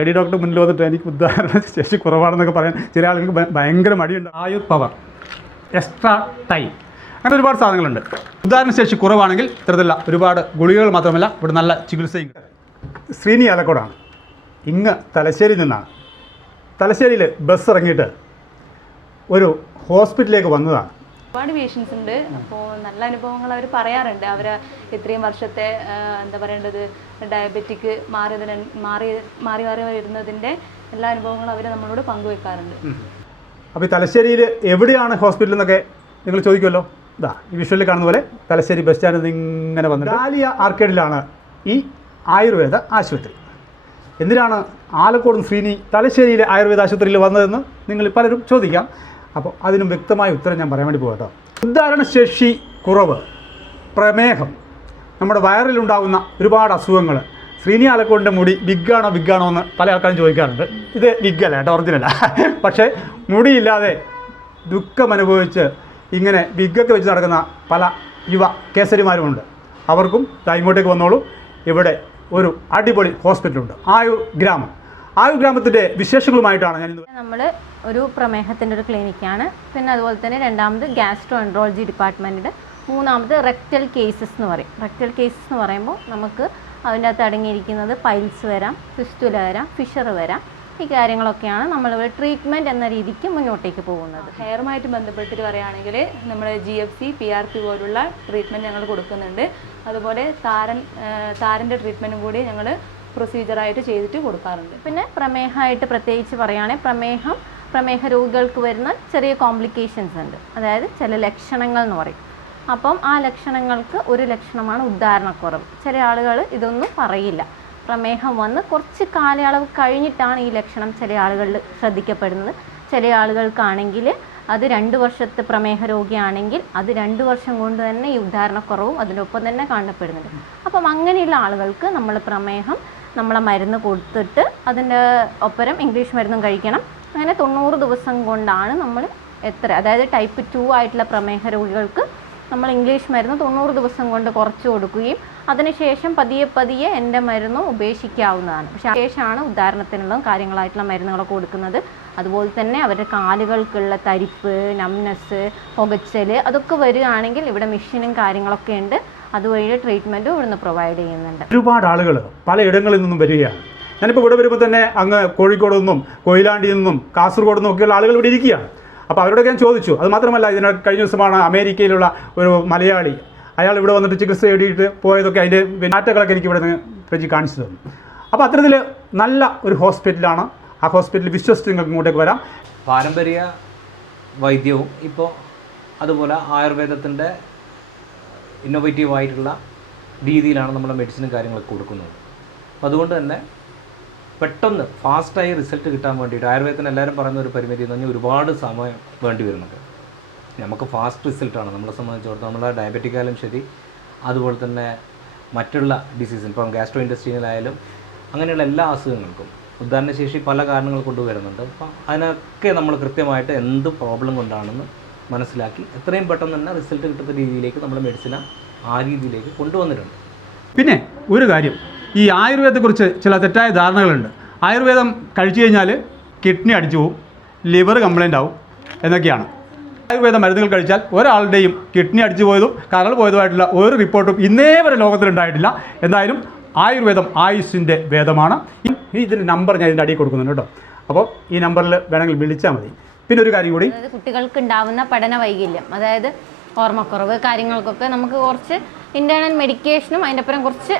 Lady doctor മുന്നിൽ വന്നിട്ട് എനിക്ക് ഉദാഹരണ ശേഷി കുറവാണെന്നൊക്കെ പറയാൻ ചില ആളുകൾക്ക് ഭയങ്കര മടിയുണ്ട്. ആയുർ പവർ എക്സ്ട്രാ ടൈം അങ്ങനെ ഒരുപാട് സാധനങ്ങളുണ്ട്. ഉദാഹരണ ശേഷി കുറവാണെങ്കിൽ ഇത്തരത്തിലുള്ള ഒരുപാട് ഗുളികകൾ മാത്രമല്ല ഇവിടെ നല്ല ചികിത്സയും ശ്രീനി ആലക്കോടാണ്. ഇങ്ങ് തലശ്ശേരിയിൽ നിന്നാണ് തലശ്ശേരിയിൽ ബസ് ഇറങ്ങിയിട്ട് ഒരു ഹോസ്പിറ്റലിലേക്ക് വന്നതാണ് ഒരുപാട് പേഷ്യൻസ് ഉണ്ട്. അപ്പോൾ നല്ല അനുഭവങ്ങൾ അവർ പറയാറുണ്ട്. അവർ ഇത്രയും വർഷത്തെ എന്താ പറയേണ്ടത് ഡയബറ്റിക് മാറിയതിന് മാറി മാറി മാറി വരുന്നതിന്റെ എല്ലാ അനുഭവങ്ങളും അവർ നമ്മളോട് പങ്കുവെക്കാറുണ്ട്. അപ്പോൾ ഈ തലശ്ശേരിയിൽ എവിടെയാണ് ഹോസ്പിറ്റൽ എന്നൊക്കെ നിങ്ങൾ ചോദിക്കുമല്ലോ? ഇതാ ഈ വിഷ്വലിൽ കാണുന്ന പോലെ തലശ്ശേരി ബസ് സ്റ്റാൻഡിൽ നിന്ന് ഇങ്ങനെ വന്നിട്ട് ഡാലിയ ആർക്കേഡിലാണ് ഈ ആയുർവേദ ആശുപത്രി. എന്തിനാണ് ആലക്കോടും ശ്രീനി തലശ്ശേരിയിലെ ആയുർവേദ ആശുപത്രിയിൽ വന്നതെന്ന് നിങ്ങൾ പലരും ചോദിക്കാം. അപ്പോൾ അതിനും വ്യക്തമായ ഉത്തരം ഞാൻ പറയാൻ വേണ്ടി പോകട്ടോ ഉദ്ധാരണശേഷി കുറവ് പ്രമേഹം. നമ്മുടെ വയറിലുണ്ടാകുന്ന ഒരുപാട് അസുഖങ്ങൾ. ശ്രീനി ആലക്കോടിന്റെ മുടി വിഗ്ഗാണോ വിഗ്ഗാണോ എന്ന് പല ആൾക്കാരും ചോദിക്കാറുണ്ട്. ഇത് വിഗ്ഗല്ല കേട്ടോ ഒറിജിനല്ല. പക്ഷേ മുടിയില്ലാതെ ദുഃഖം അനുഭവിച്ച് ഇങ്ങനെ വിഗ്ഗൊക്കെ വെച്ച് നടക്കുന്ന പല യുവ കേസരിമാരുമുണ്ട്. അവർക്കും ഇങ്ങോട്ടേക്ക് വന്നോളൂ. ഇവിടെ ഒരു അടിപൊളി ഹോസ്പിറ്റലുണ്ട്. ആയുർ ഗ്രാമം. ആയുർ ഗ്രാമത്തിന്റെ വിശേഷങ്ങളുമായിട്ടാണ് ഞാൻ ഇന്ന് നമ്മൾ ഒരു പ്രമേഹത്തിന്റെ ഒരു ക്ലിനിക്കാണ്. പിന്നെ അതുപോലെ തന്നെ രണ്ടാമത് ഗ്യാസ്ട്രോ എൻട്രോളജി ഡിപ്പാർട്ട്മെന്റിന്റെ മൂന്നാമത് റെക്ടൽ കേസസ് എന്ന് പറയും. റെക്ടൽ കേസസ് എന്ന് പറയുമ്പോൾ നമുക്ക് അതിന്റെ അകത്ത് അടങ്ങിയിരിക്കുന്നത് പൈൽസ് വരാം ഫിസ്റ്റുല വരാം ഫിഷർ വരാം. ഈ കാര്യങ്ങളൊക്കെയാണ് നമ്മൾ ട്രീറ്റ്മെന്റ് എന്ന രീതിക്ക് മുന്നോട്ടേക്ക് പോകുന്നത്. ഹെയറുമായിട്ട് ബന്ധപ്പെട്ടിട്ട് പറയുകയാണെങ്കിൽ നമ്മൾ G F C P R P പോലുള്ള ട്രീറ്റ്മെന്റ് ഞങ്ങൾ കൊടുക്കുന്നുണ്ട്. അതുപോലെ താരൻ താരന്റെ ട്രീറ്റ്മെന്റും കൂടി ഞങ്ങൾ പ്രൊസീജിയറായിട്ട് ചെയ്തിട്ട് കൊടുക്കാറുണ്ട്. പിന്നെ പ്രമേഹമായിട്ട് പ്രത്യേകിച്ച് പറയുകയാണെങ്കിൽ പ്രമേഹം പ്രമേഹ രോഗികൾക്ക് വരുന്ന ചെറിയ കോംപ്ലിക്കേഷൻസ് ഉണ്ട്. അതായത് ചില ലക്ഷണങ്ങൾ എന്ന് പറയും. അപ്പം ആ ലക്ഷണങ്ങൾക്ക് ഒരു ലക്ഷണമാണ് ഉദ്ധാരണക്കുറവ് ചില ആളുകൾ ഇതൊന്നും പറയില്ല. പ്രമേഹം വന്ന് കുറച്ച് കാലയളവ് കഴിഞ്ഞിട്ടാണ് ഈ ലക്ഷണം ചില ആളുകളിൽ ശ്രദ്ധിക്കപ്പെടുന്നത്. ചില ആളുകൾക്കാണെങ്കിൽ അത് രണ്ട് വർഷത്തെ പ്രമേഹ രോഗിയാണെങ്കിൽ അത് രണ്ട് വർഷം കൊണ്ട് തന്നെ ഈ ഉദ്ധാരണക്കുറവും അതിനൊപ്പം തന്നെ കാണപ്പെടുന്നുണ്ട്. അപ്പം അങ്ങനെയുള്ള ആളുകൾക്ക് നമ്മൾ പ്രമേഹം നമ്മളെ മരുന്ന് കൊടുത്തിട്ട് അതിന്റെ ഒപ്പരം ഇംഗ്ലീഷ് മരുന്നും കഴിക്കണം. അങ്ങനെ തൊണ്ണൂറ് ദിവസം കൊണ്ടാണ് നമ്മൾ എത്ര അതായത് ടൈപ്പ് ടു ആയിട്ടുള്ള പ്രമേഹ രോഗികൾക്ക് നമ്മൾ ഇംഗ്ലീഷ് മരുന്ന് തൊണ്ണൂറ് ദിവസം കൊണ്ട് കുറച്ച് കൊടുക്കുകയും അതിനുശേഷം പതിയെ പതിയെ എന്റെ മരുന്നും ഉപേക്ഷിക്കാവുന്നതാണ്. പക്ഷേ ശേഷമാണ് ഉദാഹരണത്തിനുള്ള കാര്യങ്ങളായിട്ടുള്ള മരുന്നുകളൊക്കെ കൊടുക്കുന്നത്. അതുപോലെ തന്നെ അവരുടെ കാലുകൾക്കുള്ള തരിപ്പ് നംനസ് പുകച്ചൽ അതൊക്കെ വരികയാണെങ്കിൽ ഇവിടെ മെഷീനും കാര്യങ്ങളൊക്കെ ഉണ്ട്. അതുവഴി ട്രീറ്റ്മെന്റും ഇവിടുന്ന് പ്രൊവൈഡ് ചെയ്യുന്നുണ്ട്. ഒരുപാട് ആളുകൾ പലയിടങ്ങളിൽ നിന്നും വരികയാണ്. ഞാനിപ്പോൾ ഇവിടെ വരുമ്പോൾ തന്നെ അങ്ങ് കോഴിക്കോട് നിന്നും കൊയിലാണ്ടിയിൽ നിന്നും കാസർഗോഡ് നിന്നും ഒക്കെയുള്ള ആളുകൾ ഇവിടെ ഇരിക്കുകയാണ്. അപ്പോൾ അവരോടൊക്കെ ഞാൻ ചോദിച്ചു. അത് മാത്രമല്ല ഇതിന് കഴിഞ്ഞ ദിവസമാണ് അമേരിക്കയിലുള്ള ഒരു മലയാളി അയാൾ ഇവിടെ വന്നിട്ട് ചികിത്സ തേടിയിട്ട് പോയതൊക്കെ അതിന്റെ വിനാറ്റകളൊക്കെ എനിക്ക് ഇവിടെ നിന്ന് പ്രജി കാണിച്ചു തന്നു. അപ്പോൾ അത്തരത്തിൽ നല്ല ഒരു ഹോസ്പിറ്റലാണ്. ആ ഹോസ്പിറ്റലിൽ വിശ്വസിച്ച് നിങ്ങൾക്ക് ഇങ്ങോട്ടേക്ക് വരാം. പാരമ്പര്യ വൈദ്യവും ഇപ്പോൾ അതുപോലെ ആയുർവേദത്തിന്റെ ഇന്നോവേറ്റീവ് ആയിട്ടുള്ള രീതിയിലാണ് നമ്മൾ മെഡിസിനും കാര്യങ്ങളൊക്കെ കൊടുക്കുന്നത്. അപ്പോൾ അതുകൊണ്ട് തന്നെ പെട്ടെന്ന് ഫാസ്റ്റായി റിസൾട്ട് കിട്ടാൻ വേണ്ടിയിട്ട് ആയുർവേദത്തിന് എല്ലാവരും പറയുന്ന ഒരു പരിമിതി എന്ന് പറഞ്ഞാൽ ഒരുപാട് സമയം വേണ്ടി വരുന്നുണ്ട്. നമുക്ക് ഫാസ്റ്റ് റിസൾട്ടാണ് നമ്മളെ സംബന്ധിച്ചിടത്തോളം നമ്മളെ ഡയബറ്റിക് ആയാലും ശരി അതുപോലെ തന്നെ മറ്റുള്ള ഡിസീസിന് ഇപ്പം ഗ്യാസ്ട്രോ ഇൻഡസ്ട്രിയിലായാലും അങ്ങനെയുള്ള എല്ലാ അസുഖങ്ങൾക്കും ഉദാഹരണശേഷി പല കാരണങ്ങൾ കൊണ്ടുവരുന്നുണ്ട് അപ്പം അതിനൊക്കെ നമ്മൾ കൃത്യമായിട്ട് എന്ത് പ്രോബ്ലം കൊണ്ടാണെന്ന് മനസ്സിലാക്കി എത്രയും പെട്ടെന്ന് തന്നെ റിസൾട്ട് കിട്ടുന്ന രീതിയിലേക്ക് നമ്മൾ മെഡിസിന ആ രീതിയിലേക്ക് കൊണ്ടുവന്നിട്ടുണ്ട്. പിന്നെ ഒരു കാര്യം ഈ ആയുർവേദത്തെക്കുറിച്ച് ചില തെറ്റായ ധാരണകളുണ്ട്. ആയുർവേദം കഴിച്ചു കഴിഞ്ഞാൽ കിഡ്നി അടിച്ചു പോവും ലിവർ കംപ്ലൈന്റ് ആവും എന്നൊക്കെയാണ്. ആയുർവേദ മരുന്നുകൾ കഴിച്ചാൽ ഒരാളുടെയും കിഡ്നി അടിച്ചു പോയതും കരൾ പോയതുമായിട്ടുള്ള ഒരു റിപ്പോർട്ടും ഇന്നേ വരെ ലോകത്തിലുണ്ടായിട്ടില്ല എന്തായാലും ആയുർവേദം ആയുസ്സിന്റെ വേദമാണ്. ഇതിന്റെ നമ്പർ ഞാൻ ഇതിന്റെ അടിയിൽ കൊടുക്കുന്നുണ്ട് കേട്ടോ. അപ്പോൾ ഈ നമ്പറിൽ വേണമെങ്കിൽ വിളിച്ചാൽ മതി. പിന്നെ ഒരു കാര്യം കൂടി. കുട്ടികൾക്ക് ഉണ്ടാവുന്ന പഠന വൈകല്യം അതായത് ഓർമ്മക്കുറവ് കാര്യങ്ങൾക്കൊക്കെ നമുക്ക് കുറച്ച് ഇന്റേണൽ മെഡിക്കേഷനും അതിന്റെ അപ്പുറം കുറച്ച്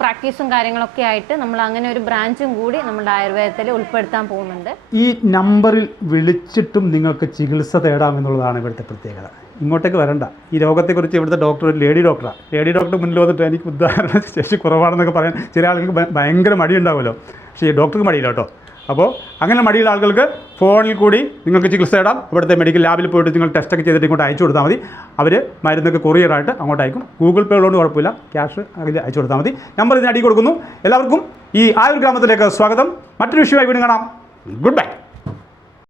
പ്രാക്ടീസും കാര്യങ്ങളൊക്കെ ആയിട്ട് നമ്മൾ അങ്ങനെ ഒരു ബ്രാഞ്ചും കൂടി നമ്മുടെ ആയുർവേദത്തിൽ ഉൾപ്പെടുത്താൻ പോകുന്നുണ്ട്. ഈ നമ്പറിൽ വിളിച്ചിട്ടും നിങ്ങൾക്ക് ചികിത്സ തേടാമെന്നുള്ളതാണ് ഇവിടുത്തെ പ്രത്യേകത. ഇങ്ങോട്ടേക്ക് വരണ്ട. ഈ രോഗത്തെക്കുറിച്ച് ഇവിടുത്തെ ഡോക്ടർ ഒരു ലേഡി ഡോക്ടറാണ് ലേഡി ഡോക്ടർ മുന്നിൽ വന്നിട്ട് എനിക്ക് ഉദാഹരണ ശേഷി കുറവാണെന്നൊക്കെ പറയാൻ ചില ആളുകൾക്ക് ഭയങ്കര മടിയുണ്ടാവുമല്ലോ. പക്ഷേ ഈ ഡോക്ടർക്ക് മടിയില്ല കേട്ടോ. അപ്പോൾ അങ്ങനെ മടിയുള്ള ആളുകൾക്ക് ഫോണിൽ കൂടി നിങ്ങൾക്ക് ചികിത്സ തേടാം. ഇവിടുത്തെ മെഡിക്കൽ ലാബിൽ പോയിട്ട് നിങ്ങൾ ടെസ്റ്റൊക്കെ ചെയ്തിട്ട് ഇങ്ങോട്ട് അയച്ചു കൊടുത്താൽ മതി. അവർ മരുന്നൊക്കെ കൊറിയറായിട്ട് അങ്ങോട്ട് അയക്കും ഗൂഗിൾ പേ ഉള്ളതുകൊണ്ട് കുഴപ്പമില്ല. ക്യാഷ് അതിൽ അയച്ചു കൊടുത്താൽ മതി. നമ്പർ ഇതിന് അടി കൊടുക്കുന്നു. എല്ലാവർക്കും ഈ ആയുർ ഗ്രാമത്തിലേക്ക് സ്വാഗതം. മറ്റൊരു വിഷയമായി വീണ്ടും കാണാം. Good bye